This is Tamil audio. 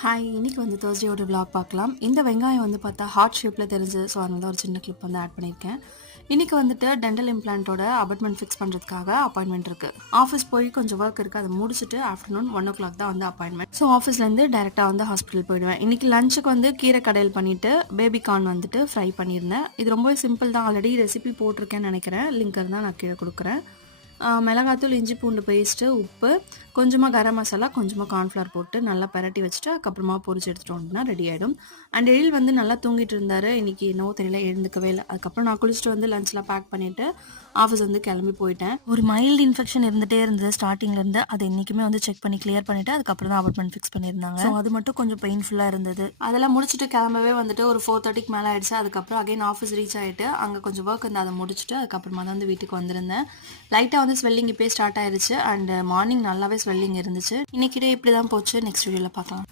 ஹாய்! இன்னைக்கு வந்து தேர்ஸ்டேயோட விளாக் பார்க்கலாம். இந்த வெங்காயம் வந்து பார்த்தா ஹார்ட் ஷேப்பில் தெரிஞ்சது. ஸோ அதனால ஒரு சின்ன கிளிப் வந்து ஆட் பண்ணியிருக்கேன். இன்னைக்கு வந்துட்டு டென்டல் இம்ப்ளான்ட்டோட அப்பாயின்ட்மெண்ட் ஃபிக்ஸ் பண்ணுறதுக்காக அப்பாயின்ட்மெண்ட் இருக்கு. ஆஃபீஸ் போய் கொஞ்சம் ஒர்க் இருக்கு. அதை முடிச்சுட்டு ஆஃப்டர்நூன் 1:00 தான் வந்து அப்பாயின்ட்மெண்ட். ஸோ ஆஃபீஸ்லேருந்து டேரெக்டாக வந்து ஹாஸ்பிட்டல் போயிடுவேன். இன்னைக்கு லஞ்சுக்கு வந்து கீரை கடையில் பண்ணிட்டு பேபி கார்ன் வந்துட்டு ஃப்ரை பண்ணியிருந்தேன். இது ரொம்பவே சிம்பிள் தான். ஆல்ரெடி ரெசிபி போட்டிருக்கேன்னு நினைக்கிறேன். லிங்க் இருந்தால் நான் கீழே கொடுக்குறேன். மிளகாத்தூள், இஞ்சி பூண்டு பேஸ்ட்டு, உப்பு, கொஞ்சமாக கரம் மசாலா, கொஞ்சமாக கார்ன்ஃப்ளவர் போட்டு நல்லா பெரட்டி வச்சுட்டு அதுக்கப்புறமா பொரிச்சு எடுத்துட்டோம் அப்படின்னா ரெடி ஆகிடும். அண்ட் எழில் வந்து நல்லா தூங்கிட்டு இருந்தார். இன்றைக்கி என்னவோ தெரியல, எழுந்துக்கவே இல்லை. அதுக்கப்புறம் நான் குளிச்சுட்டு வந்து லஞ்ச்லாம் பேக் பண்ணிவிட்டு ஆஃபீஸ் வந்து கிளம்பி போயிட்டேன். ஒரு மைல்டு இன்ஃபெக்ஷன் இருந்துகிட்டே இருந்தது ஸ்டார்டிங்லேருந்து. அதை இன்றைக்குமே வந்து செக் பண்ணி கிளியர் பண்ணிவிட்டு அதுக்கப்புறம் தான் அப்பாயின்மெண்ட் ஃபிக்ஸ் பண்ணியிருந்தாங்க. ஸோ அது மட்டும் கொஞ்சம் பெயின்ஃபுல்லாக இருந்தது. அதெல்லாம் முடிச்சுட்டு கிளம்பவே வந்துட்டு ஒரு 4:30க்கு மேலே ஆயிடுச்சு. அதுக்கப்புறம் அகைன் ஆஃபீஸ் ரீச் ஆகிட்டு அங்கே கொஞ்சம் ஒர்க் வந்து அதை முடிச்சுட்டு அதுக்கப்புறமா தான் வந்து வீட்டுக்கு வந்திருந்தேன். லைட்டாக வந்து ஸ்வெல்லிங் இப்போயே ஸ்டார்ட் ஆயிருச்சு. அண்ட் மார்னிங் நல்லாவே ஸ்வெல்லிங் இருந்துச்சு. இன்னைக்கு டே இப்படி தான் போச்சு. நெக்ஸ்ட் வீடியோவில் பார்க்கலாம்.